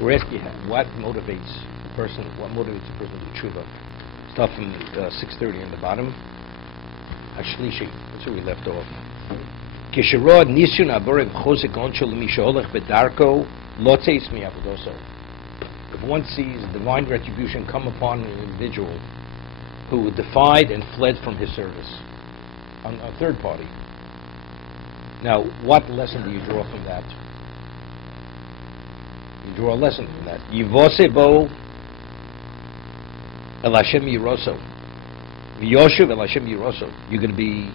We're asking what motivates a person to do tshuva. Stuff from 6:30 in the bottom. Ashlishi. That's where we left off. Kisherod nisun aboreg chosek onshel misholech bedarko lotzeis miavodoso. If one sees divine retribution come upon an individual who defied and fled from his service, on a third party. Now, what lesson do you draw from that? You draw a lesson from that. Yivose bo el Hashem yiroso. V'yoshev el Hashem yiroso. You're going to be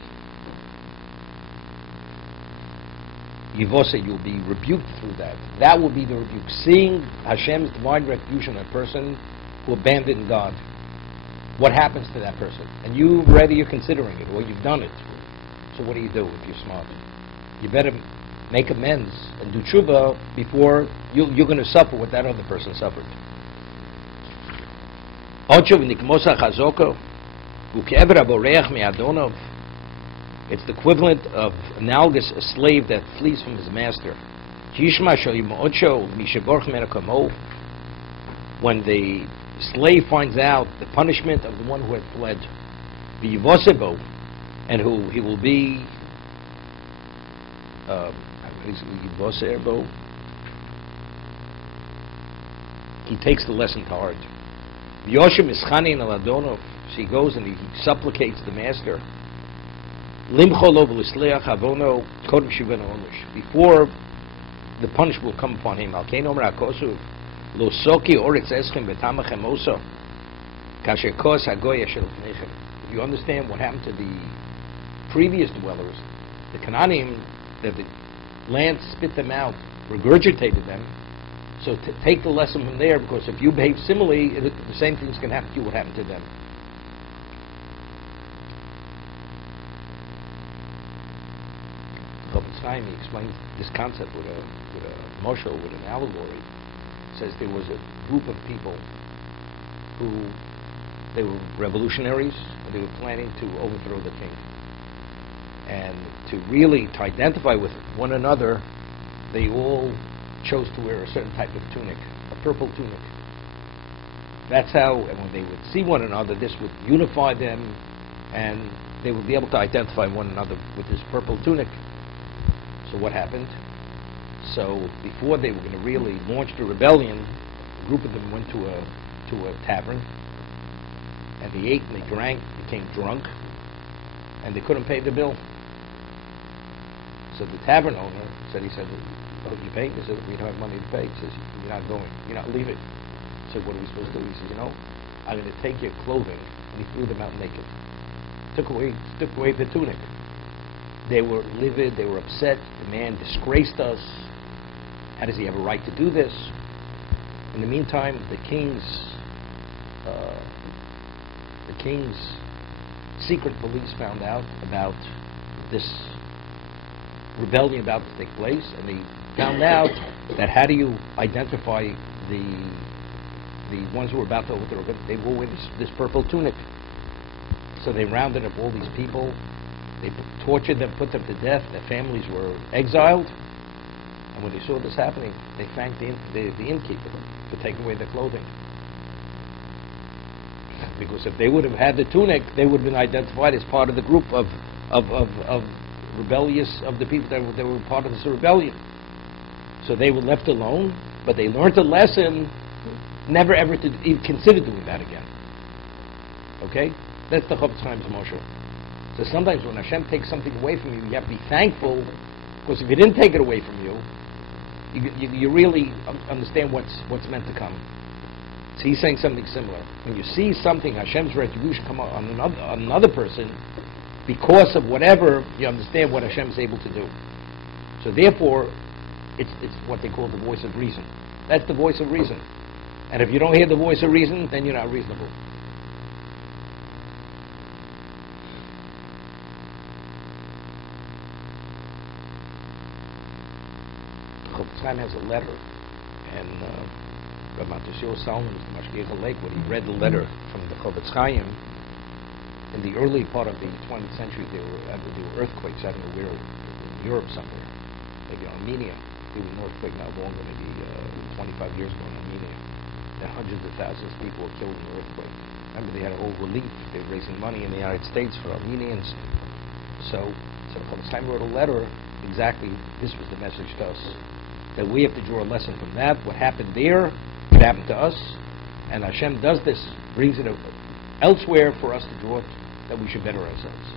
Yivose, you'll be rebuked through that. That will be the rebuke. Seeing Hashem's divine retribution on a person who abandoned God. What happens to that person? And you're considering it, or you've done it. So what do you do if you're smart? You better make amends and do tshuva before you're going to suffer what that other person suffered. It's the equivalent of analogous a slave that flees from his master. When the slave finds out the punishment of the one who had fled, and who he will be he takes the lesson to heart. She goes and he supplicates the master before the punishment will come upon him. You understand what happened to the previous dwellers, the Canaanim, that the land spit them out, regurgitated them. So to take the lesson from there, because if you behave similarly, the same things can happen to you what happened to them. He explains this concept with a moshel, with an allegory. He says there was a group of people who they were revolutionaries, and they were planning to overthrow the king. And to identify with one another, they all chose to wear a certain type of tunic, a purple tunic. That's how, and when they would see one another, this would unify them, and they would be able to identify one another with this purple tunic. So what happened? So before they were going to really launch the rebellion, a group of them went to a tavern, and they ate and they drank, became drunk, and they couldn't pay the bill. So the tavern owner said, "Oh, you paying?" He said, "We don't have money to pay." He says, "You're not going. You're not leaving." He said, "What are we supposed to do?" He says, "I'm going to take your clothing," and he threw them out naked. Took away the tunic. They were livid, they were upset. The man disgraced us. How does he have a right to do this? In the meantime, the king's secret police found out about this rebellion about to take place, and they found out that how do you identify the ones who were about to overthrow? They wore this purple tunic. So they rounded up all these people. They tortured them, put them to death. Their families were exiled. And when they saw this happening, they thanked the innkeeper for taking away their clothing. Because if they would have had the tunic, they would have been identified as part of the group of rebellious, of the people that were part of this rebellion. So they were left alone, but they learned a lesson, never ever to even consider doing that again. Okay? That's the Chofetz Chaim's Moshe. So sometimes when Hashem takes something away from you, you have to be thankful, because if He didn't take it away from you, you really understand what's meant to come. So He's saying something similar. When you see something, Hashem's retribution come on another person, because of whatever, you understand what Hashem is able to do. So therefore, it's what they call the voice of reason. That's the voice of reason. And if you don't hear the voice of reason, then you're not reasonable. Chofetz Chaim has a letter, and Rabbi Matisyahu Salman, the Mashgiach Lake, when he read the letter from the Chofetz Chaim, in the early part of the 20th century, there were earthquakes. I don't know where, in Europe somewhere, maybe Armenia. There was an earthquake not long ago, maybe 25 years ago in Armenia. And hundreds of thousands of people were killed in the earthquake. Remember, they had a whole relief. They were raising money in the United States for Armenians. So Chaim wrote a letter. Exactly, this was the message to us, that we have to draw a lesson from that. What happened there could happen to us, and Hashem does this, brings it elsewhere for us to draw it, that we should better ourselves.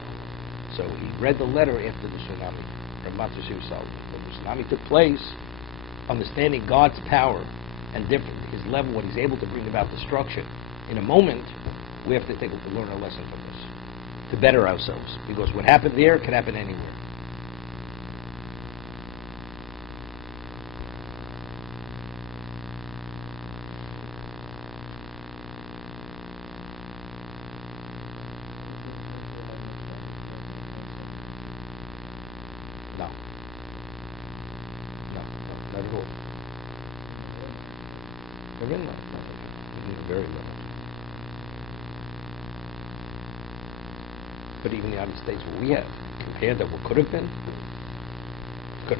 So he read the letter after the tsunami from Matsushu Salman. When the tsunami took place, understanding God's power and his level, what he's able to bring about destruction in a moment, we have to learn a lesson from this to better ourselves, because what happened there can happen anywhere. No, not at all. They're in nothing. Very little. But even the United States, what we have, compared to what could have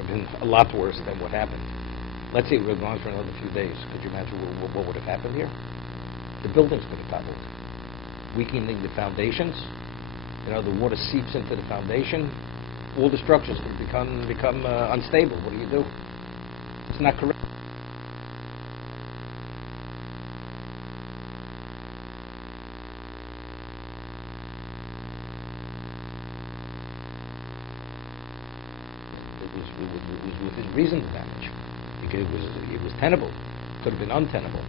been a lot worse than what happened. Let's say we were gone for another few days. Could you imagine what would have happened here? The buildings could have toppled, weakening the foundations. The water seeps into the foundation. All the structures could become unstable. What do? It's not correct. It was with his reason to damage, because it was tenable. Could have been untenable.